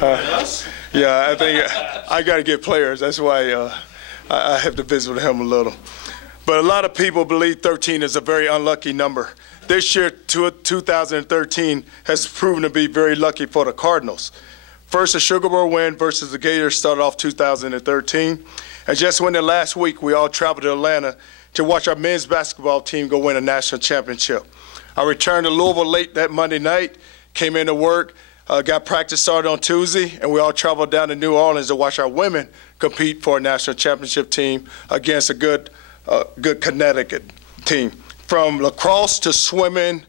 Yeah, I think I got to get players. That's why I have to visit with him a little. But a lot of people believe 13 is a very unlucky number. This year, 2013, has proven to be very lucky for the Cardinals. First, a Sugar Bowl win versus the Gators started off 2013. And just within the last week, we all traveled to Atlanta to watch our men's basketball team go win a national championship. I returned to Louisville late that Monday night, came into work, got practice started on Tuesday, and we all traveled down to New Orleans to watch our women compete for a national championship team against a good Connecticut team. From lacrosse to swimming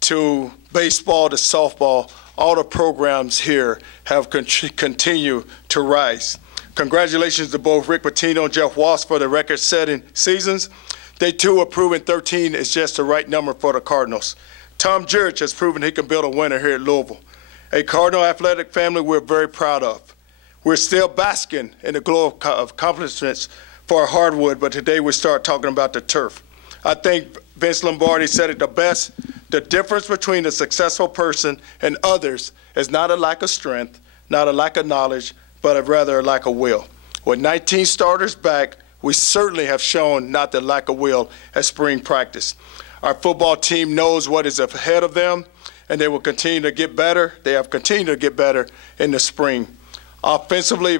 to baseball to softball, all the programs here have continued to rise. Congratulations to both Rick Pitino and Jeff Walsh for the record-setting seasons. They, too, are proving 13 is just the right number for the Cardinals. Tom Jurich has proven he can build a winner here at Louisville. A Cardinal athletic family we're very proud of. We're still basking in the glow of accomplishments for our hardwood, but today we start talking about the turf. I think Vince Lombardi said it the best. The difference between a successful person and others is not a lack of strength, not a lack of knowledge, but rather a lack of will. With 19 starters back, we certainly have shown not the lack of will at spring practice. Our football team knows what is ahead of them, and they will continue to get better. They have continued to get better in the spring. Offensively,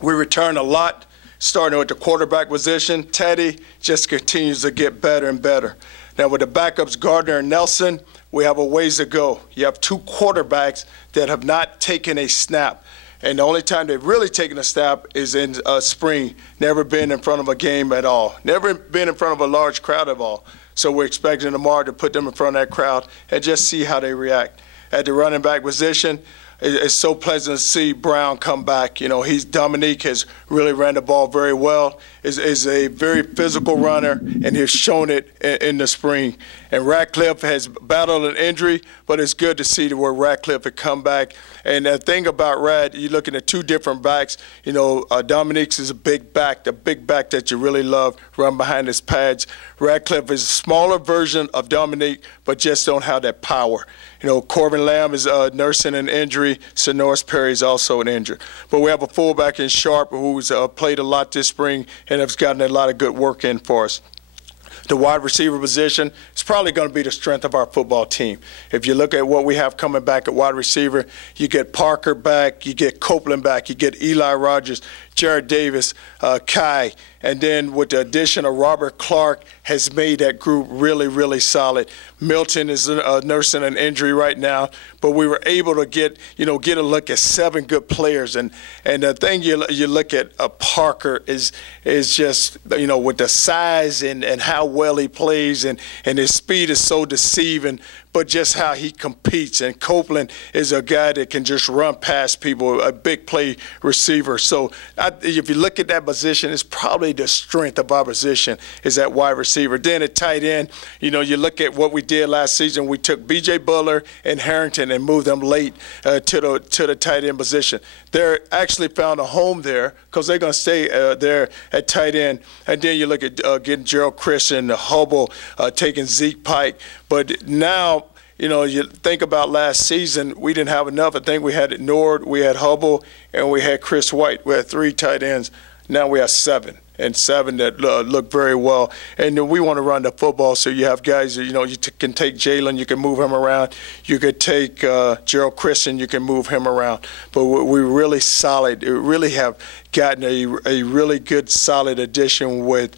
we return a lot, starting with the quarterback position. Teddy just continues to get better and better. Now, with the backups, Gardner and Nelson, we have a ways to go. You have two quarterbacks that have not taken a snap. And the only time they've really taken a snap is in spring. Never been in front of a game at all. Never been in front of a large crowd at all. So we're expecting tomorrow to put them in front of that crowd and just see how they react. At the running back position, it's so pleasant to see Brown come back. You know, Dominique has really ran the ball very well. Is a very physical runner, and he's shown it in the spring. And Radcliffe has battled an injury, but it's good to see where Radcliffe had come back. And the thing about Rad, you're looking at two different backs. You know, Dominique's is a big back, the big back that you really love, run behind his pads. Radcliffe is a smaller version of Dominique, but just don't have that power. You know, Corbin Lamb is nursing an injury. Sonoris Perry is also an injury. But we have a fullback in Sharp who's played a lot this spring and has gotten a lot of good work in for us. The wide receiver position is probably going to be the strength of our football team. If you look at what we have coming back at wide receiver, you get Parker back, you get Copeland back, you get Eli Rogers, Jared Davis, Kai, and then with the addition of Robert Clark has made that group really, really solid. Milton is nursing an injury right now, but we were able to get a look at 7 good players. And the thing you look at Parker is just, you know, with the size and how well he plays and his speed is so deceiving, but just how he competes. And Copeland is a guy that can just run past people, a big play receiver. So if you look at that position, it's probably the strength of our position is that wide receiver. Then at tight end, you know, you look at what we did last season. We took B.J. Butler and Harrington and moved them late to the tight end position. They're actually found a home there because they're going to stay there at tight end. And then you look at getting Gerald Christian, Hubble, taking Zeke Pike. But now, you know, you think about last season, we didn't have enough. I think we had Nord, we had Hubble, and we had Chris White. We had 3 tight ends. Now we have 7, and 7 that look very well. And we want to run the football, so you have guys, you know, you can take Jalen, you can move him around. You could take Gerald Christian, you can move him around. But we're really solid. We really have gotten a really good, solid addition with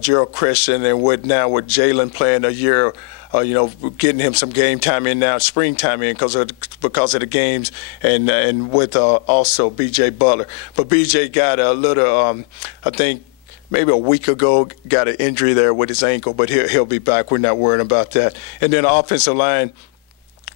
Gerald Christian, and with Jalen playing a year. You know, getting him some game time in now, springtime in because of the games, and with also B.J. Butler. But B.J. got a little, I think maybe a week ago, got an injury there with his ankle, but he'll be back. We're not worrying about that. And then the offensive line,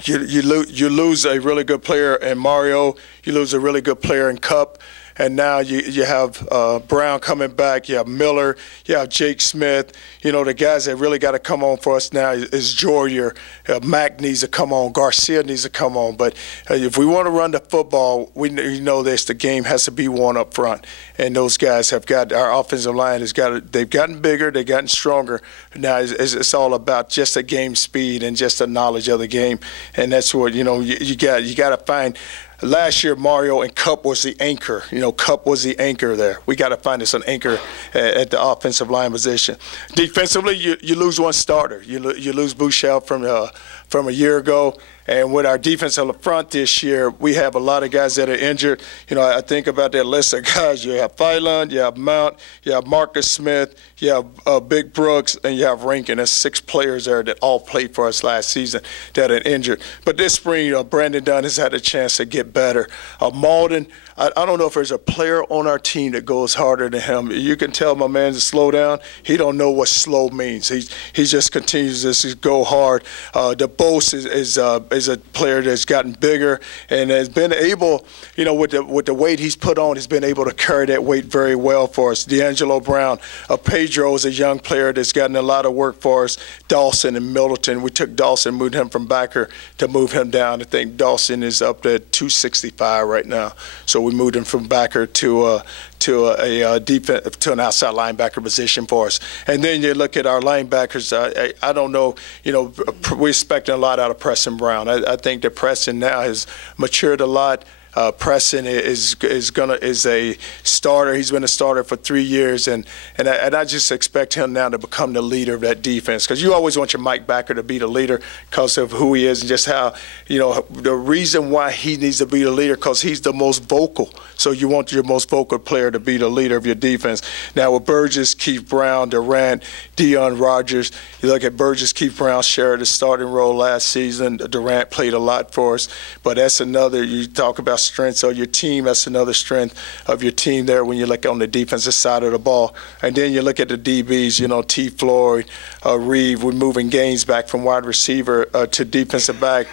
you lose a really good player in Mario. You lose a really good player in Cup. And now you have Brown coming back. You have Miller. You have Jake Smith. You know, the guys that really got to come on for us now is Jordier. Mack needs to come on. Garcia needs to come on. But if we want to run the football, we know this. The game has to be won up front. And those guys have got – our offensive line has got – they've gotten bigger. They've gotten stronger. Now it's all about just the game speed and just the knowledge of the game. And that's what, you know, you got to find – last year Mario and Cup was the anchor. Cup was the anchor there. We got to find us an anchor at the offensive line position. Defensively, you lose one starter. You lose Bouchel from a year ago. And with our defense on the front this year, we have a lot of guys that are injured. I think about that list of guys. You have Phelan, you have Mount, you have Marcus Smith, you have Big Brooks, and you have Rankin. There's 6 players there that all played for us last season that are injured. But this spring, Brandon Dunn has had a chance to get better. Malden, I don't know if there's a player on our team that goes harder than him. You can tell my man to slow down. He don't know what slow means. He just continues to go hard. The Bose is a player that's gotten bigger and has been able, with the weight he's put on, has been able to carry that weight very well for us. D'Angelo Brown, Pedro is a young player that's gotten a lot of work for us. Dawson and Middleton, we took Dawson, moved him from backer to move him down. I think Dawson is up to 265 right now. So we moved him from backer to an outside linebacker position for us. And then you look at our linebackers. I don't know. We're expecting a lot out of Preston Brown. I think that Preston now has matured a lot. Preston is a starter. He's been a starter for 3 years, and I just expect him now to become the leader of that defense. Because you always want your Mike Backer to be the leader because of who he is and just how, the reason why he needs to be the leader, because he's the most vocal. So you want your most vocal player to be the leader of your defense. Now with Burgess, Keith Brown, Durant, Deion Rogers, you look at Burgess, Keith Brown shared the starting role last season. Durant played a lot for us, but that's another. You talk about strengths of your team. That's another strength of your team there when you look on the defensive side of the ball. And then you look at the DBs, T. Floyd, Reeve. We're moving Gaines back from wide receiver to defensive back.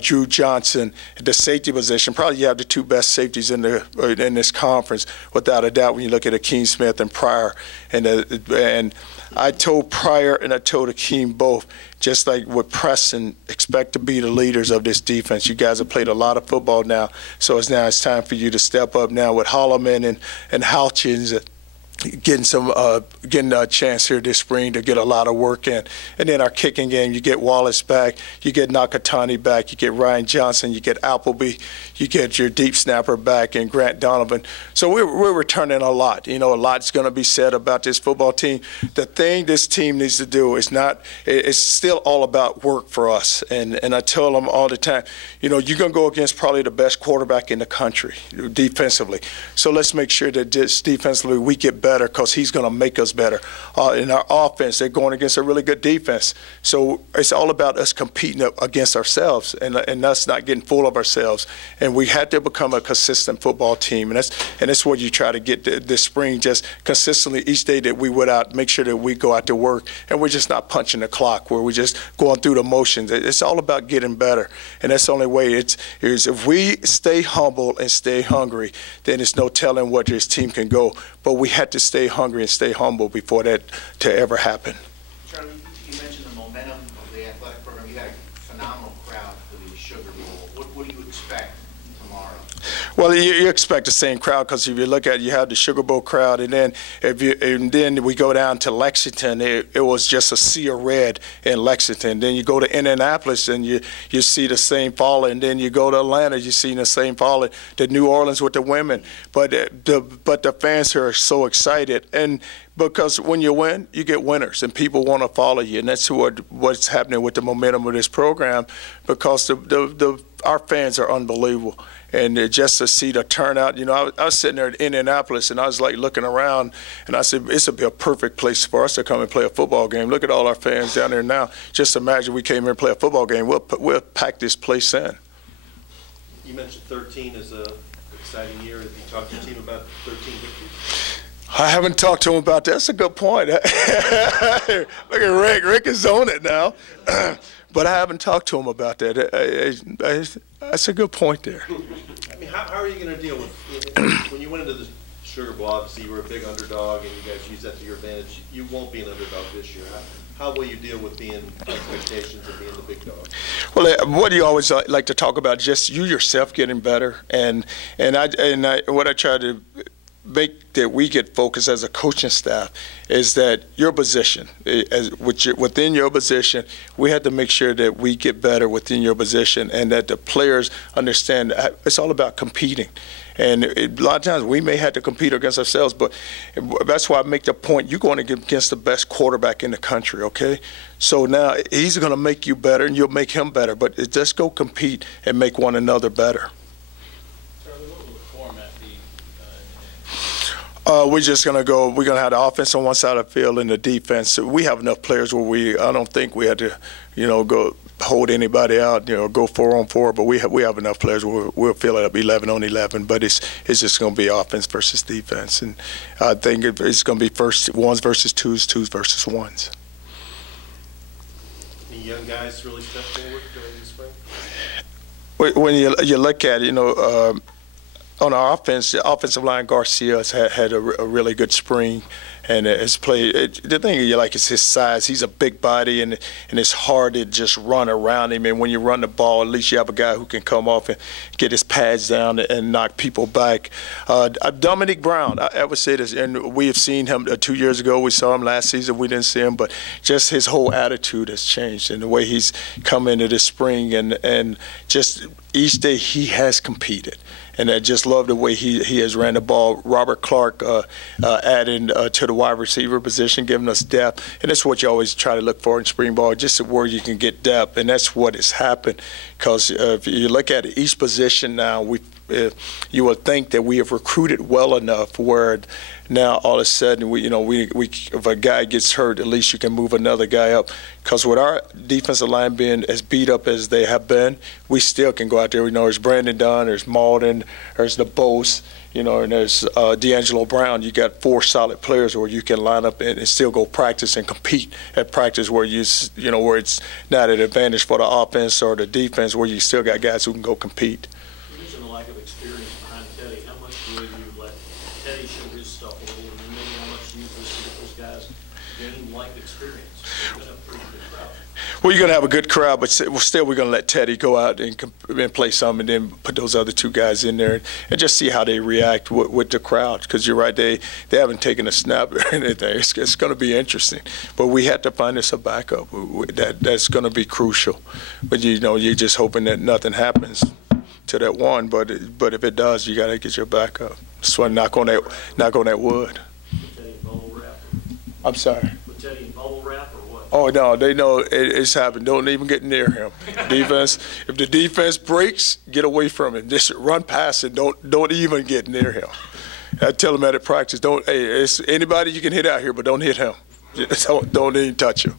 Drew Johnson, the safety position. Probably you have the 2 best safeties in this conference, without a doubt, when you look at Akeem Smith and Pryor. And I told Pryor and I told Akeem both, just like with Preston, expect to be the leaders of this defense. You guys have played a lot of football now, so it's time for you to step up now with Holloman and Houchins. Getting a chance here this spring to get a lot of work in. And then our kicking game, you get Wallace back, you get Nakatani back, you get Ryan Johnson, you get Appleby, you get your deep snapper back and Grant Donovan. So we're returning a lot. A lot's going to be said about this football team. The thing this team needs to do is it's still all about work for us. And I tell them all the time, you're going to go against probably the best quarterback in the country defensively. So let's make sure that defensively we get better, because he's going to make us better. In our offense, they're going against a really good defense. So it's all about us competing against ourselves and us not getting full of ourselves. And we had to become a consistent football team. And that's what you try to get this spring, just consistently each day that we would make sure that we go out to work and we're just not punching the clock, where we're just going through the motions. It's all about getting better. And that's the only way. Is if we stay humble and stay hungry, then it's no telling what this team can go. But we had to stay hungry and stay humble before that to ever happen. Charlie, you mentioned the momentum of the athletic program. You had a phenomenal crowd for the Sugar Bowl. What do you expect tomorrow? Well, you expect the same crowd, because if you look at it, you have the Sugar Bowl crowd, and then we go down to Lexington. It was just a sea of red in Lexington. Then you go to Indianapolis, and you see the same falling. And then you go to Atlanta, you see the same falling. To New Orleans with the women, but the fans are so excited. And because when you win, you get winners, and people want to follow you, and that's what's happening with the momentum of this program, because our fans are unbelievable. And just to see the turnout, I was sitting there in Indianapolis, and I was like looking around, and I said, this would be a perfect place for us to come and play a football game. Look at all our fans down there now. Just imagine we came here and play a football game. We'll pack this place in. You mentioned 13 is an exciting year. Have you talked to your team about 13 victories? I haven't talked to him about that. That's a good point. Look at Rick. Rick is on it now. But I haven't talked to him about that. That's a good point there. I mean, how are you going to deal with, when you went into the Sugar Bowl, obviously you were a big underdog and you guys used that to your advantage. You won't be an underdog this year. How will you deal with being expectations and being the big dog? Well, what do you always like to talk about? Just you yourself getting better. And what I try to make that we get focused as a coaching staff is that your position, within your position, we have to make sure that we get better within your position and that the players understand it's all about competing. And a lot of times we may have to compete against ourselves, but that's why I make the point, you're going to get against the best quarterback in the country, okay? So now he's going to make you better and you'll make him better, but just go compete and make one another better. We're just going to go, we're going to have the offense on one side of the field and the defense. So we have enough players where I don't think we had to, go hold anybody out, go 4-on-4, but we have enough players where we'll fill it up 11-on-11, but it's just going to be offense versus defense. And I think it's going to be ones versus twos versus ones. Any young guys really step forward during the spring? When you look at it, on our offense, the offensive line, Garcia has had a really good spring and has played. The thing you like is his size. He's a big body, and it's hard to just run around him. And when you run the ball, at least you have a guy who can come off and get his pads down and knock people back. Dominique Brown, I would say this, and we have seen him 2 years ago. We saw him last season. We didn't see him, but just his whole attitude has changed and the way he's come into this spring and just each day he has competed. And I just love the way he has ran the ball. Robert Clark adding to the wide receiver position, giving us depth. And that's what you always try to look for in spring ball, just where you can get depth. And that's what has happened. Because if you look at each position now, you would think that we have recruited well enough where now all of a sudden if a guy gets hurt, at least you can move another guy up. Because with our defensive line being as beat up as they have been, we still can go out there. There's Brandon Dunn, there's Malden, there's the Bose, and there's D'Angelo Brown. You got 4 solid players where you can line up and still go practice and compete at practice where where it's not an advantage for the offense or the defense, where you still got guys who can go compete. You mentioned the lack of experience behind Teddy. How much will you let Teddy show his stuff a little, and maybe how much do you see those guys gain life experience? They're going to have a pretty good crowd. Well, you're going to have a good crowd, but still we're going to let Teddy go out and play some and then put those other 2 guys in there and just see how they react with the crowd. Because you're right, they haven't taken a snap or anything. It's going to be interesting. But we have to find us a backup. That's going to be crucial. But, you're just hoping that nothing happens to that one. But if it does, you got to get your backup. So knock on that wood. I'm sorry. With Teddy in bubble wrap or what? Oh, no, they know it's happening. Don't even get near him. Defense, if the defense breaks, get away from him. Just run past it. Don't even get near him. I tell him at practice, it's anybody you can hit out here, but don't hit him. Don't even touch him.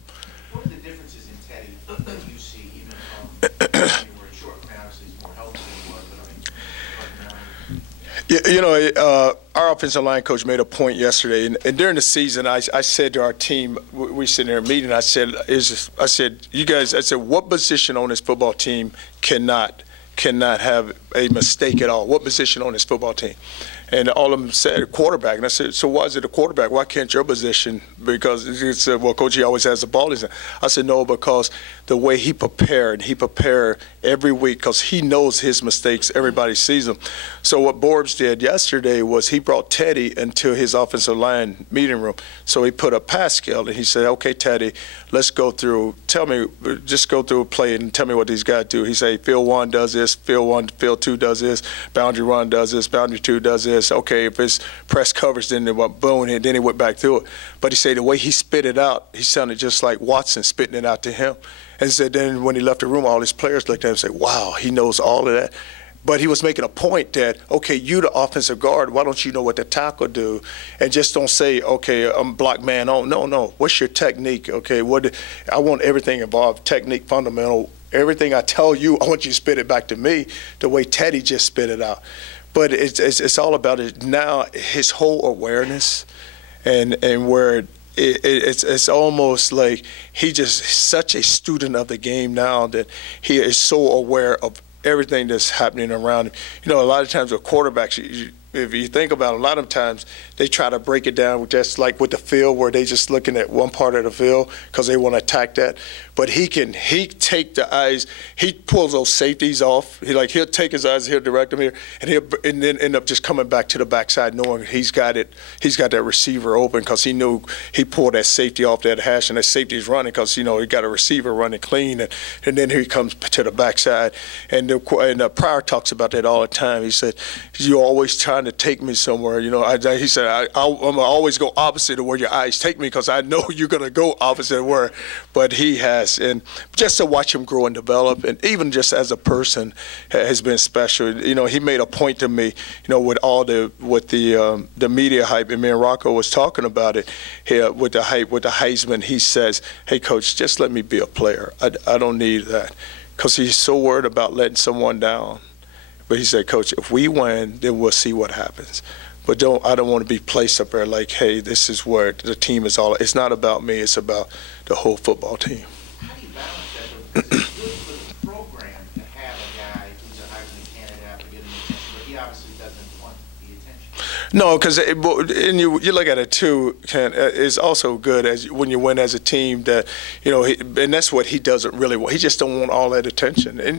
What are the differences in Teddy that you see, even from where he's short, obviously he's more healthy than he was, our offensive line coach made a point yesterday, and during the season, I said to our team, we sitting there meeting, I said, you guys, what position on this football team cannot have a mistake at all? What position on this football team? And all of them said quarterback. And I said, so why is it a quarterback? Why can't your position? Because he said, well, Coach, he always has the ball. I said, no, because the way he prepared every week because he knows his mistakes. Everybody sees them. So what Borbs did yesterday was he brought Teddy into his offensive line meeting room. So he put a pass scale, and he said, okay, Teddy, let's go through. Just go through a play and tell me what these guys do. He said, field 1 does this, field 2 does this, boundary run does this, boundary 2 does this. Okay, if it's press coverage, then it went boom, and then he went back through it. But he said the way he spit it out, he sounded just like Watson spitting it out to him. And said then when he left the room, all his players looked at him and said, wow, he knows all of that. But he was making a point that, okay, you the offensive guard, why don't you know what the tackle do? And just don't say, okay, I'm block man on. No. What's your technique? Okay, I want everything involved, technique, fundamental. Everything I tell you, I want you to spit it back to me the way Teddy just spit it out. But it's all about it now, his whole awareness and where it's almost like he just such a student of the game now that he is so aware of everything that's happening around him. A lot of times with quarterbacks, if you think about it, a lot of times they try to break it down just like with the field where they just looking at one part of the field because they want to attack that. But he take the eyes, he pulls those safeties off. He'll take his eyes, he'll direct them here, and then end up just coming back to the backside knowing he's got that receiver open because he knew he pulled that safety off that hash and that safety's running because, he got a receiver running clean. And then here he comes to the backside. And Pryor talks about that all the time. He said, "You're always trying to take me somewhere." He said, I'm going to always go opposite of where your eyes take me because I know you're going to go opposite of where. But he has. And just to watch him grow and develop, and even just as a person, has been special. He made a point to me, with all the media hype, and me and Rocco was talking about it here with the hype, with the Heisman. He says, "Hey, Coach, just let me be a player. I don't need that," because he's so worried about letting someone down. But he said, "Coach, if we win, then we'll see what happens. But I don't want to be placed up there like, hey, this is where the team is all. It's not about me. It's about the whole football team." How do you balance that? Because it's good for the program to have a guy who's a Heisman candidate after getting the attention, but he obviously doesn't want the attention. No, because and you look at it too, Ken. It's also good as when you win as a team that and that's what he doesn't really want. He just don't want all that attention, and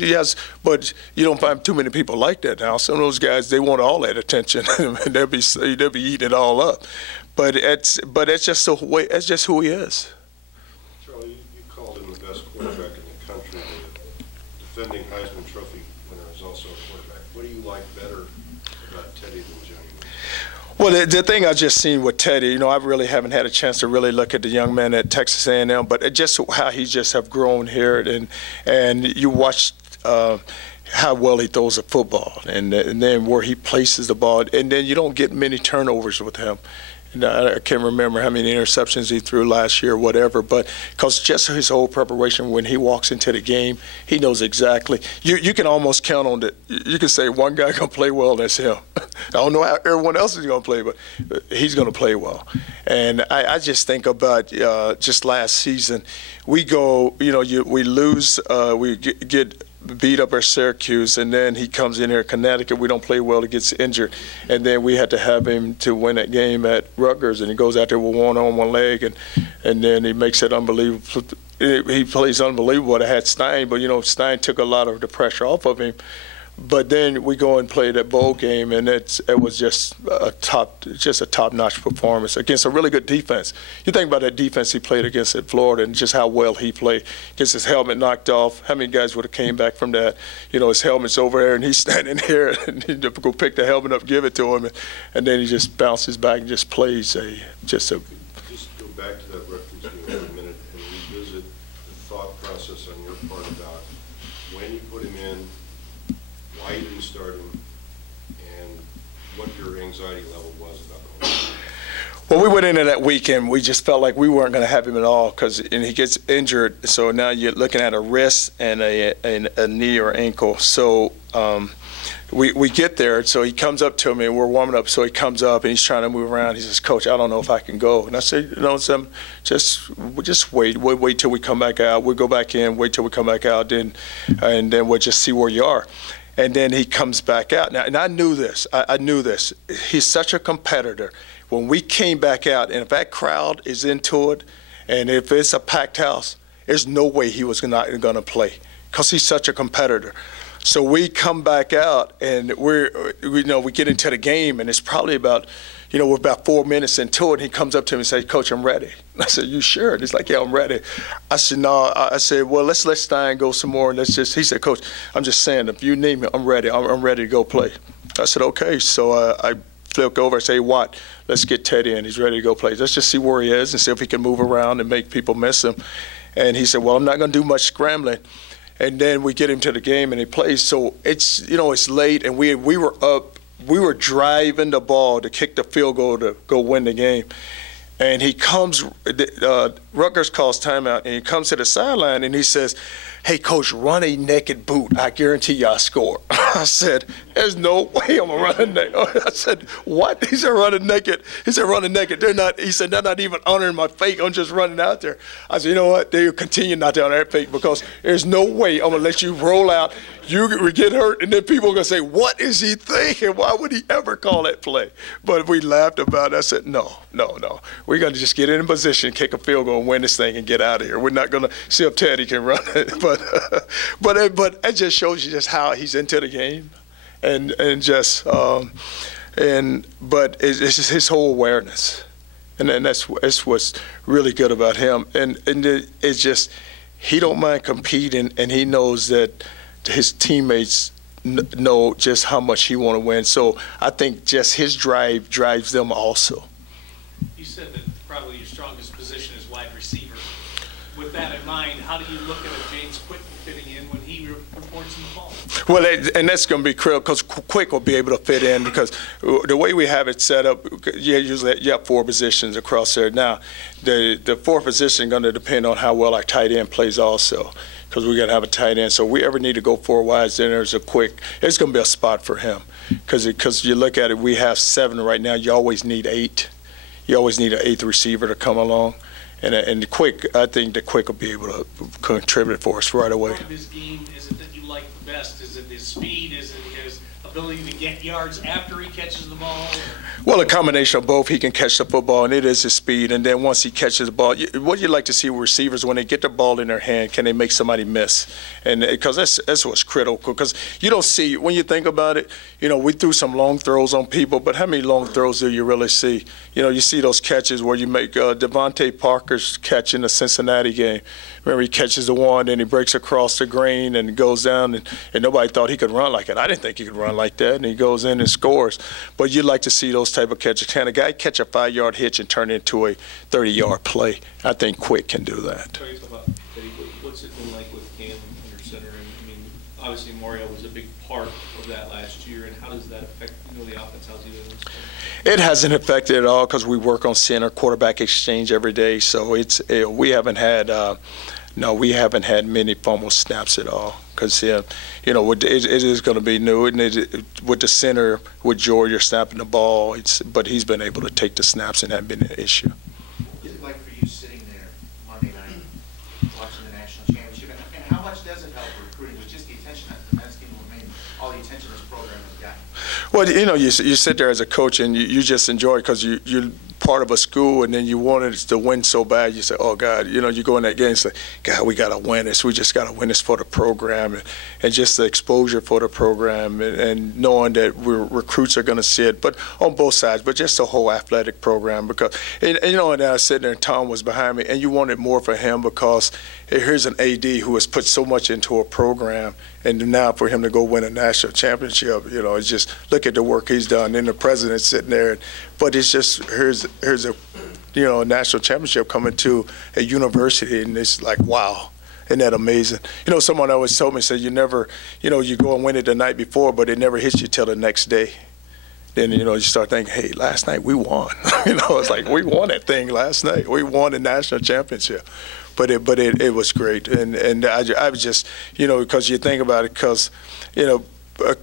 but you don't find too many people like that now. Some of those guys, they want all that attention, and they'll be eating it all up. But it's just the way. It's just who he is. Charlie, you called him the best quarterback in the country. The defending Heisman Trophy winner is also a quarterback. What do you like better about Teddy than Johnny? Well, the thing I just seen with Teddy, I really haven't had a chance to really look at the young man at Texas A&M, but it just how he just have grown here, and you watch how well he throws a football, and then where he places the ball, and then you don't get many turnovers with him. I can't remember how many interceptions he threw last year or whatever, but because just his whole preparation, when he walks into the game, he knows exactly. You can almost count on it. You can say one guy going to play well, that's him. I don't know how everyone else is going to play, but he's going to play well. And I just think about just last season, we go, we lose, we get beat up at Syracuse, and then he comes in here at Connecticut. We don't play well. He gets injured, and then we had to have him to win that game at Rutgers, and he goes out there with one arm, one leg, and then he makes it unbelievable. He plays unbelievable. I had Stein, but Stein took a lot of the pressure off of him. But then we go and play that bowl game, and it was just a top-notch performance against a really good defense. You think about that defense he played against at Florida and just how well he played. Gets his helmet knocked off. How many guys would have came back from that? His helmet's over there, and he's standing here, and he go pick the helmet up, give it to him, and then he just bounces back and just plays Just go back to that Rutgers game for a minute and revisit the thought process on your part about when you put him in, why you didn't start him, and what your anxiety level was about the whole game. Well, we went into that weekend. We just felt like we weren't going to have him at all and he gets injured. So now you're looking at a wrist and a knee or ankle. So we get there. So he comes up to me, and we're warming up. So he comes up, and he's trying to move around. He says, "Coach, I don't know if I can go." And I said, just wait. We'll wait till we come back out. We'll go back in, wait till we come back out, and then we'll just see where you are. And then he comes back out. Now, and I knew this. I knew this. He's such a competitor. When we came back out, and if that crowd is into it, and if it's a packed house, there's no way he was not going to play because he's such a competitor. So we come back out, and we get into the game, and it's probably about, we're about 4 minutes into it, and he comes up to me and says, "Coach, I'm ready." I said, "You sure?" And he's like, "Yeah, I'm ready." I said, "No." I said, "Well, let's let Stein go some more, and he said, "Coach, I'm just saying, if you need me, I'm ready. I'm ready to go play." I said, "Okay." So I flipped over and say, "What? Let's get Teddy in. He's ready to go play. Let's just see where he is and see if he can move around and make people miss him." And he said, "Well, I'm not going to do much scrambling." And then we get him to the game, and he plays. So it's late, and we were up. We were driving the ball to kick the field goal to go win the game. And he comes, Rutgers calls timeout, and he comes to the sideline, and he says, hey, coach, run a naked boot. I guarantee you I score. I said, there's no way I'm going to run a naked. I said, what? He said, run a naked. He said, run a naked. He said, they're not even honoring my fake. I'm just running out there. I said, you know what? They'll continue not to honor that fake because there's no way I'm going to let you roll out. You get hurt, and then people are going to say, what is he thinking? Why would he ever call that play? But we laughed about it. I said, no. We're going to just get in position, kick a field goal, and win this thing and get out of here. We're not going to see if Teddy can run it. But it just shows you just how he's into the game. But it's just his whole awareness. And that's what's really good about him. And it's just he don't mind competing, and he knows that his teammates know just how much he want to win. So I think just his drive drives them also. You said that probably your strongest position is wide receiver. With that in mind, how do you look at a James Quick fitting in when he reports in the ball? Well, and that's going to be critical because Quick will be able to fit in because the way we have it set up, usually you have 4 positions across there. Now, the 4th position is going to depend on how well our tight end plays also, because we're going to have a tight end. So if we ever need to go 4 wides, then there's a Quick. It's going to be a spot for him because you look at it, we have 7 right now. You always need 8. You always need an 8th receiver to come along. And the Quick, I think the Quick will be able to contribute for us right away. Part of his game is it that you like the best? Is it his speed? Is it his ability to get yards after he catches the ball? Well, a combination of both. He can catch the football, and it is his speed. And then once he catches the ball, what you like to see with receivers, when they get the ball in their hand, can they make somebody miss? And because that's what's critical. Because you don't see, when you think about it, we threw some long throws on people, but how many long throws do you really see? You see those catches where you make Devontae Parker's catch in the Cincinnati game. Remember, he catches the one, and he breaks across the green and goes down, and nobody thought he could run like it. I didn't think he could run like that, and he goes in and scores. But you'd like to see those type of catches. Can a guy catch a 5-yard hitch and turn it into a 30-yard play? I think Quick can do that. What's it been like with Cam under center? Obviously Mario was a big part of that last year, and how does that affect the offense? How's he doing? It hasn't affected at all because we work on center quarterback exchange every day. So we haven't had many fumble snaps at all because it is going to be new, and with the center with George, you're snapping the ball. But he's been able to take the snaps and hasn't been an issue. What's it like for you sitting there Monday night watching the national championship, and how much does it help recruiting with just the attention that the men's team will remain, all the attention this program has got? Well, you sit there as a coach and you just enjoy it because you're part of a school, and then you wanted to win so bad. You say, oh, God, you go in that game and say, God, we got to win this. We just got to win this for the program, and just the exposure for the program, and knowing that recruits are going to see it, but on both sides, but just the whole athletic program. Because, and I was sitting there, and Tom was behind me, and you wanted more for him because here's an AD who has put so much into a program, and now for him to go win a national championship, it's just look at the work he's done. And the president's sitting there, but it's just here's a national championship coming to a university, and it's like, wow, isn't that amazing? Someone always told me, said you never, you go and win it the night before, but it never hits you till the next day. Then you start thinking, hey, last night we won. It's like we won that thing last night. We won the national championship. But it was great, and I was just because you think about it, because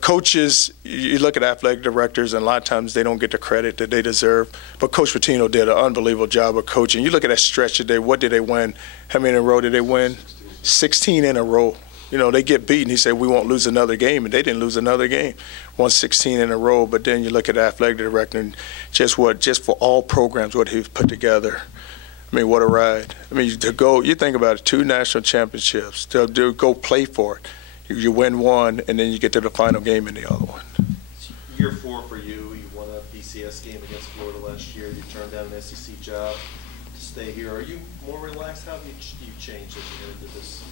coaches, you look at athletic directors, and a lot of times they don't get the credit that they deserve. But Coach Pitino did an unbelievable job of coaching. You look at that stretch today. What did they win? How many in a row did they win? 16 in a row. They get beaten. He said we won't lose another game, and they didn't lose another game. Won 16 in a row. But then you look at the athletic director and just for all programs what he's put together. What a ride. To go, you think about it, 2 national championships, to go play for it. You win one, and then you get to the final game in the other one. Year 4 for you. You won a BCS game against Florida last year. You turned down an SEC job to stay here. Are you more relaxed? How have you changed as you get into this?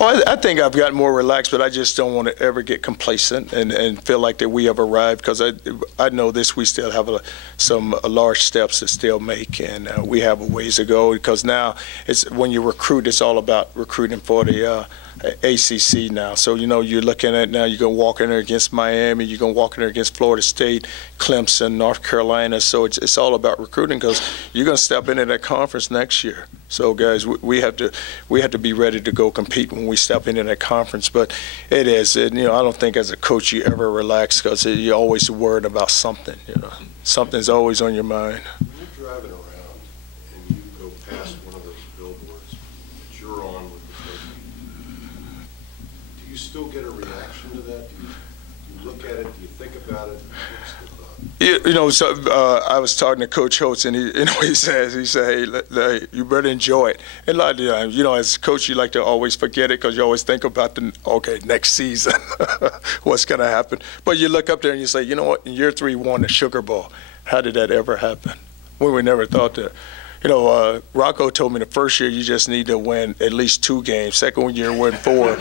Oh, I think I've gotten more relaxed, but I just don't want to ever get complacent and feel like that we have arrived, because I know we still have some large steps to still make, and we have a ways to go, because now when you recruit, it's all about recruiting for the ACC now. So, you're looking at now, you're going to walk in there against Miami, you're going to walk in there against Florida State, Clemson, North Carolina. So it's all about recruiting, because you're going to step into that conference next year. So, guys, we have to be ready to go compete. compete when we step into that conference. But it is, and, you know, I don't think as a coach you ever relax because you're always worried about something. You know, something's always on your mind. When you're driving around and you go past one of those billboards that you're on with the trophy, do you still get a reaction to that? Do you look at it? Do you think about it? What's the thought? You know, so I was talking to Coach Holtz, and he said, hey, you better enjoy it. And a lot of times, you know, as a coach, you like to always forget it because you always think about next season, what's going to happen. But you look up there and you say, you know what, in year 3, we won the Sugar Bowl. How did that ever happen? Well, we never thought that. You know, Rocco told me the first year you just need to win at least 2 games. Second year, win 4.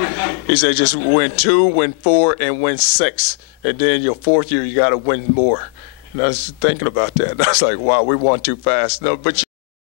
He said just win 2, win 4, and win 6. And then your 4th year, you got to win more. And I was thinking about that. And I was like, wow, we won too fast. No, but